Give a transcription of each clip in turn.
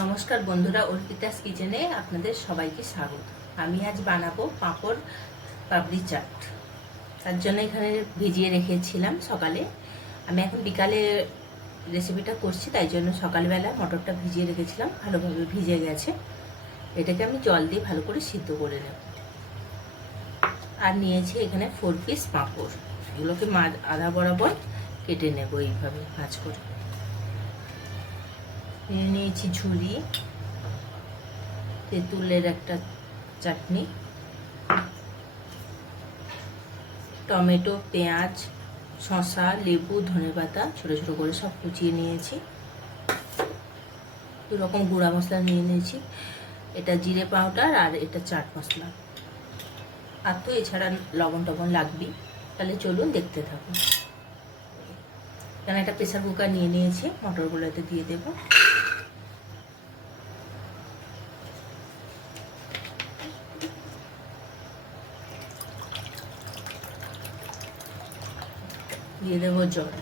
নমস্কার বন্ধুরা, অর্পিতাস কিচেনে আপনাদের সবাইকে স্বাগত। আমি আজ বানাবো পাঁপড় পাপড়ি চাট। তার জন্য এখানে ভিজিয়ে রেখেছিলাম সকালে। আমি এখন বিকালে রেসিপিটা করছি, তাই জন্য সকালবেলা মটরটা ভিজিয়ে রেখেছিলাম, ভালোভাবে ভিজে গেছে। এটাকে আমি জল দিয়ে ভালো করে সিদ্ধ করে নেব। আর নিয়েছি এখানে 4 পিস পাঁপড়, এগুলোকে আধা বরাবর কেটে নেব এইভাবে ভাঁজ করে। নিয়েছি ঝুরি, তেঁতুলের একটা চাটনি, টমেটো, পেঁয়াজ, শসা, লেবু, ধনেপাতা ছোটো ছোটো করে সব কুচিয়ে নিয়েছি। দু রকম গুঁড়া মশলা নিয়ে নিয়েছি, এটা জিরে পাউডার আর এটা চাট মশলা। আর তো এছাড়া লবণ টবণ লাগবেই। তাহলে চলুন দেখতে থাকুন। এখানে একটা প্রেসার কুকার নিয়ে নিয়েছি, মটরগুলোতে দিয়ে দেবো। দিয়ে দেবো জল।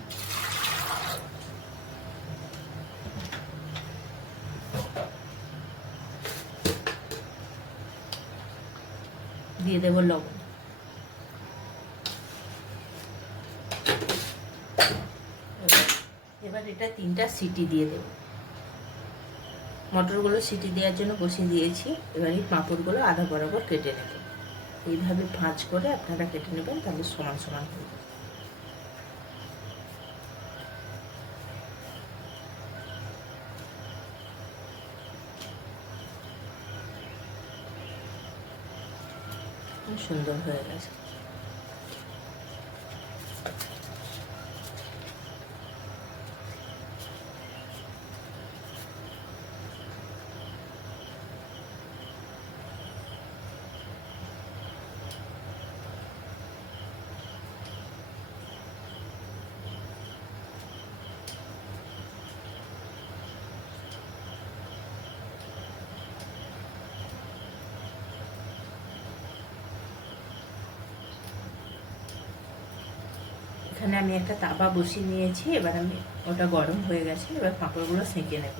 দিয়ে দেবো লবণ। এবার এটা 3টা সিটি দিয়ে দেবো। মটরগুলো সিটি দেওয়ার জন্য বসিয়ে দিয়েছি। এবার এই পাঁপড়গুলো আধা বরাবর কেটে নেব। এইভাবে ভাঁজ করে আপনারা কেটে নেবেন, তাহলে সমান সমান হবে। সুন্দর হয়ে গেছে। এখানে আমি একটা তাওয়া বসিয়ে নিয়েছি, এবার আমি ওটা গরম হয়ে গেছে। এবার পাঁপড়গুলো সেঁকে নেব।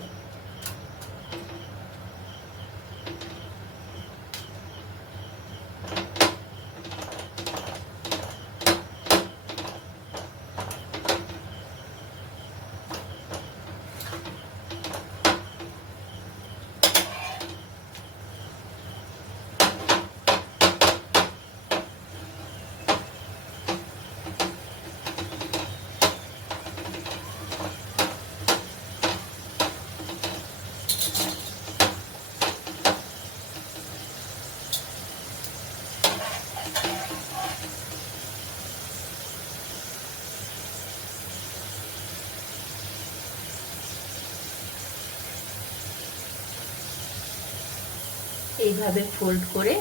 এইভাবে ফোল্ড করে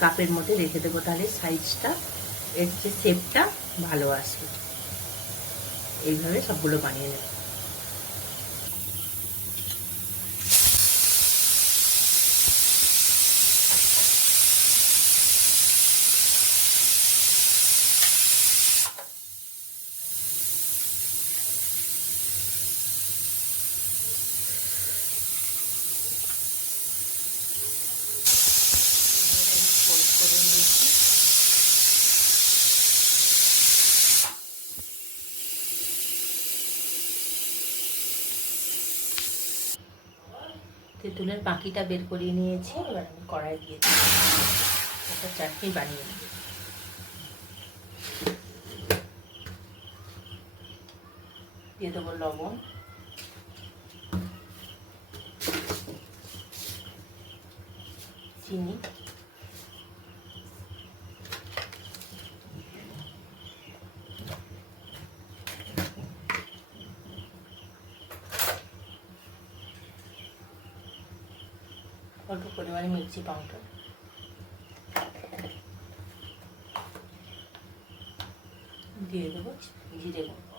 কাপের মধ্যে রেখে দেবো, তাহলে সাইজটা এর যে শেপটা ভালো আসবে। এইভাবে সবগুলো বানিয়ে নেব। তেঁতুলের বাকিটা বের করিয়ে নিয়েছি। এবার আমি কড়াই দিয়ে একটা চাটনি বানিয়ে নেব। দিয়ে দেবো লবণ, চিনি, অল্প পরিমাণে মির্চি পাউডার, দিয়ে দেবো জিরে গুঁড়ো।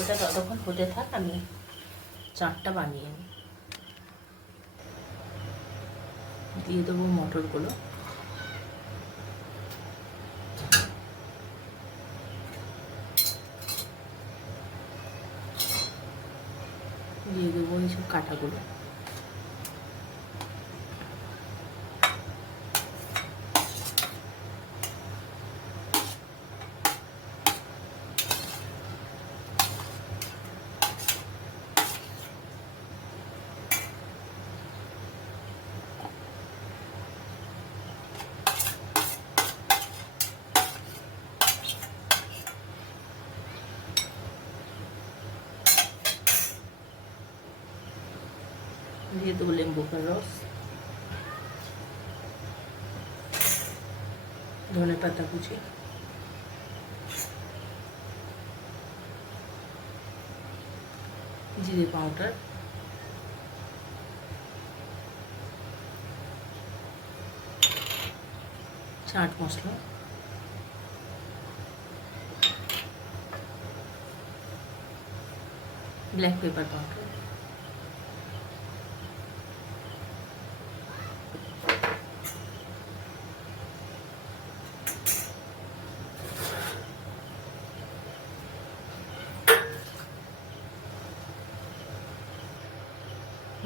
ওটা ততক্ষণ হতে থাক, আমি চাটটা বানিয়ে নিই। দিয়ে দেবো মটরগুলো, দিয়ে দেবো এইসব কাঁটাগুলো, দিয়ে দেবো লেবুর রস, ধনে পাতা কুচি, জিরে powder, chaat masala, black pepper powder,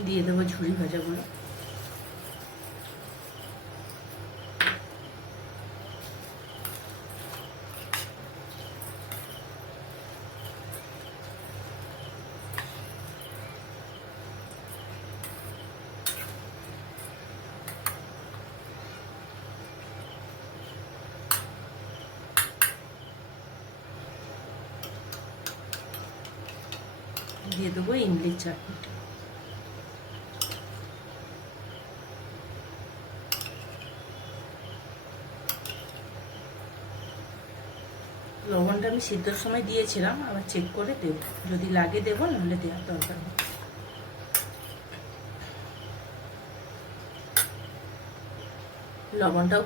দিয়ে দেবো ঝুরি ভাজাগুলো, দিয়ে দেবো ইমলির চাটনিটা। লবণটা আমি সিদ্ধর সময় দিয়েছিলাম, আবার চেক করে দেব, যদি লাগে দেবো, নাহলে দেওয়ার দরকার নেই। লবণটাও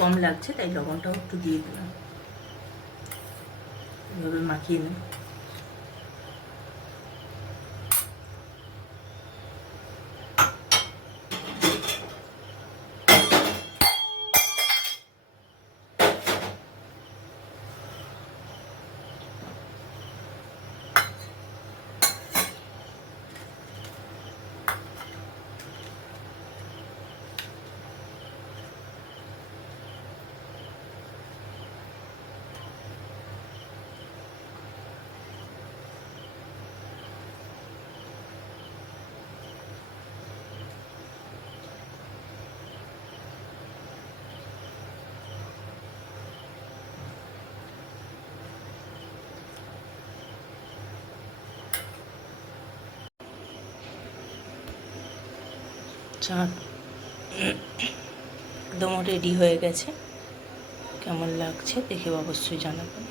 কম লাগছে, তাই লবণটাও একটু দিয়ে দিলাম। এভাবে মাখিয়ে নিই। চাট একদম রেডি হয়ে গেছে। কেমন লাগছে দেখে অবশ্যই জানাবেন।